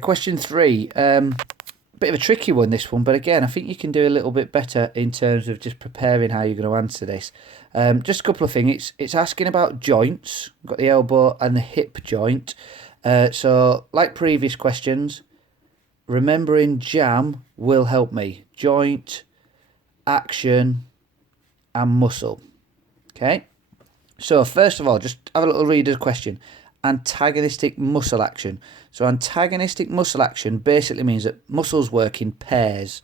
Question 3, bit of a tricky one, this one, but again, I think you can do a little bit better in terms of just preparing how you're going to answer this. Just a couple of things. It's asking about joints. We've got the elbow and the hip joint. So, like previous questions, remembering jam will help me. Joint, action, and muscle. Okay? So, first of all, just have a little read of the question. Antagonistic muscle action. So antagonistic muscle action basically means that muscles work in pairs.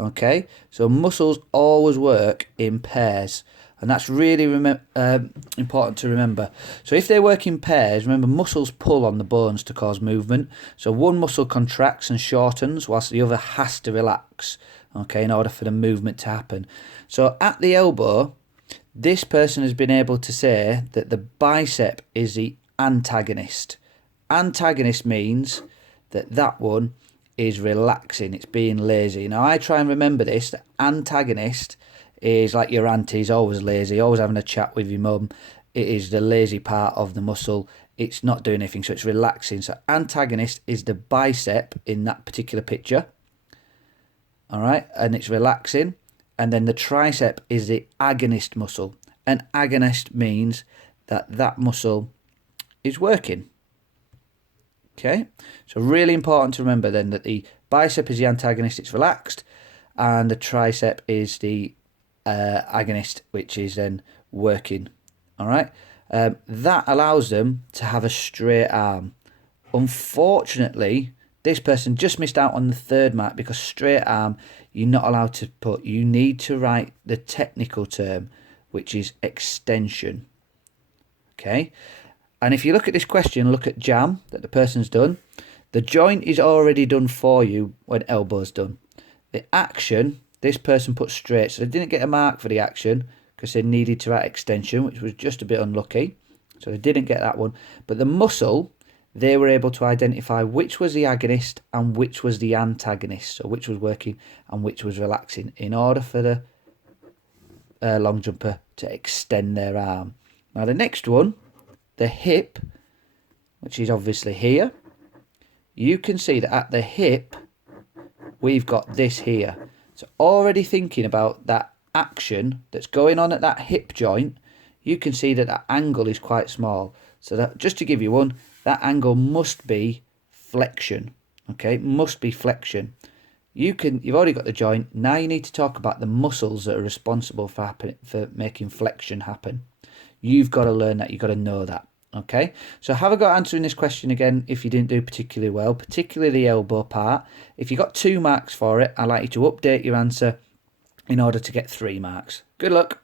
Okay, so muscles always work in pairs, and that's really important to remember. So if they work in pairs, remember muscles pull on the bones to cause movement. So one muscle contracts and shortens whilst the other has to relax, okay, in order for the movement to happen. So at the elbow, this person has been able to say that the bicep is the antagonist. Antagonist means that one is relaxing, it's being lazy. Now I try and remember this. The antagonist is like your auntie's always lazy, always having a chat with your mum. It is the lazy part of the muscle. It's not doing anything, so it's relaxing. So antagonist is the bicep in that particular picture. All right, and it's relaxing. And then the tricep is the agonist muscle. An agonist means that muscle is working. Okay, so really important to remember then that the bicep is the antagonist, it's relaxed, and the tricep is the agonist, which is then working. All right, that allows them to have a straight arm. Unfortunately, this person just missed out on the third mark because straight arm you're not allowed to put. You need to write the technical term, which is extension. Okay. And if you look at this question, look at jam that the person's done. The joint is already done for you when elbow's done. The action, this person put straight. So they didn't get a mark for the action because they needed to write extension, which was just a bit unlucky. So they didn't get that one. But the muscle, they were able to identify which was the agonist and which was the antagonist. So which was working and which was relaxing in order for the long jumper to extend their arm. Now the next one, the hip, which is obviously here, you can see that at the hip we've got this here. So already thinking about that action that's going on at that hip joint, you can see that that angle is quite small. So that, just to give you one, that angle must be flexion. Okay, must be flexion. You've already got the joint. Now you need to talk about the muscles that are responsible for making flexion happen. You've got to learn that. You've got to know that. Okay, so have a go at answering this question again if you didn't do particularly well, particularly the elbow part. If you got 2 marks for it, I'd like you to update your answer in order to get 3 marks. Good luck.